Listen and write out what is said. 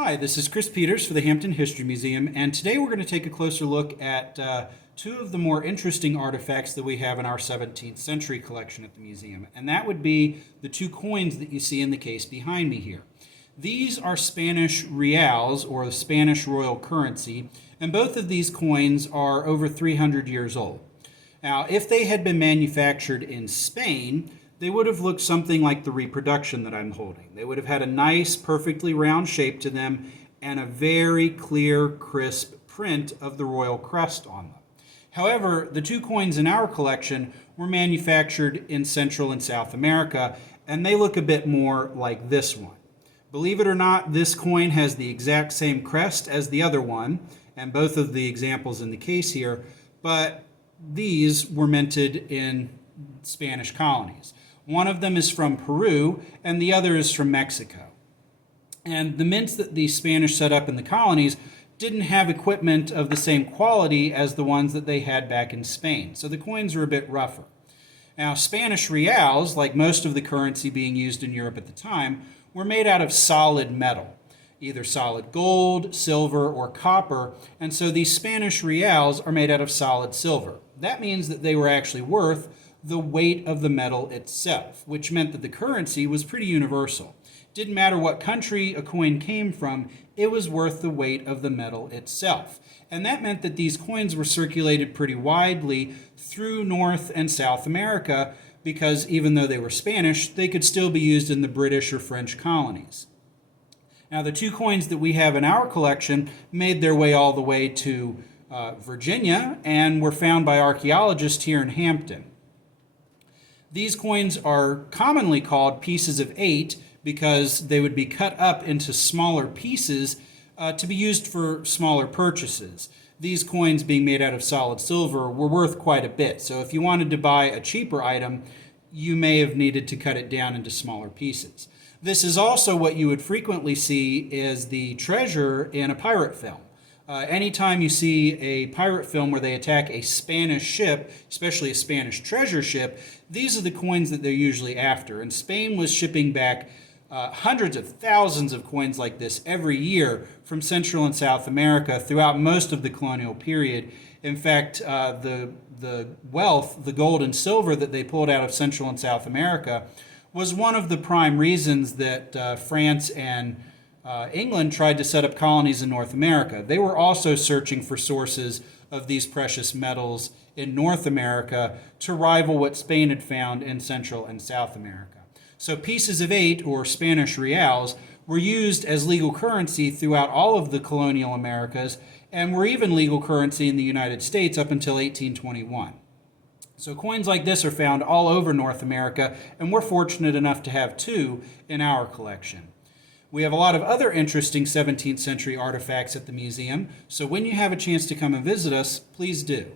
Hi, this is Chris Peters for the Hampton History Museum, and today we're going to take a closer look at two of the more interesting artifacts that we have in our 17th century collection at the museum, and that would be the two coins that you see in the case behind me here. These are Spanish reals, or the Spanish royal currency, and both of these coins are over 300 years old. Now, if they had been manufactured in Spain, they would have looked something like the reproduction that I'm holding. They would have had a nice, perfectly round shape to them and a very clear, crisp print of the royal crest on them. However, the two coins in our collection were manufactured in Central and South America, and they look a bit more like this one. Believe it or not, this coin has the exact same crest as the other one, and both of the examples in the case here, but these were minted in Spanish colonies. One of them is from Peru, and the other is from Mexico. And the mints that the Spanish set up in the colonies didn't have equipment of the same quality as the ones that they had back in Spain, so the coins are a bit rougher. Now, Spanish reals, like most of the currency being used in Europe at the time, were made out of solid metal, either solid gold, silver, or copper, and so these Spanish reals are made out of solid silver. That means that they were actually worth the weight of the metal itself, which meant that the currency was pretty universal. Didn't matter what country a coin came from, it was worth the weight of the metal itself. And that meant that these coins were circulated pretty widely through North and South America because even though they were Spanish, they could still be used in the British or French colonies. Now, the two coins that we have in our collection made their way all the way to Virginia and were found by archaeologists here in Hampton. These coins are commonly called pieces of 8 because they would be cut up into smaller pieces to be used for smaller purchases. These coins, being made out of solid silver, were worth quite a bit. So if you wanted to buy a cheaper item, you may have needed to cut it down into smaller pieces. This is also what you would frequently see as the treasure in a pirate film. Anytime you see a pirate film where they attack a Spanish ship, especially a Spanish treasure ship, these are the coins that they're usually after. And Spain was shipping back hundreds of thousands of coins like this every year from Central and South America throughout most of the colonial period. In fact, the wealth, the gold and silver that they pulled out of Central and South America was one of the prime reasons that France and England tried to set up colonies in North America. They were also searching for sources of these precious metals in North America to rival what Spain had found in Central and South America. So pieces of 8, or Spanish reals, were used as legal currency throughout all of the colonial Americas and were even legal currency in the United States up until 1821. So coins like this are found all over North America, and we're fortunate enough to have two in our collection. We have a lot of other interesting 17th century artifacts at the museum, so when you have a chance to come and visit us, please do.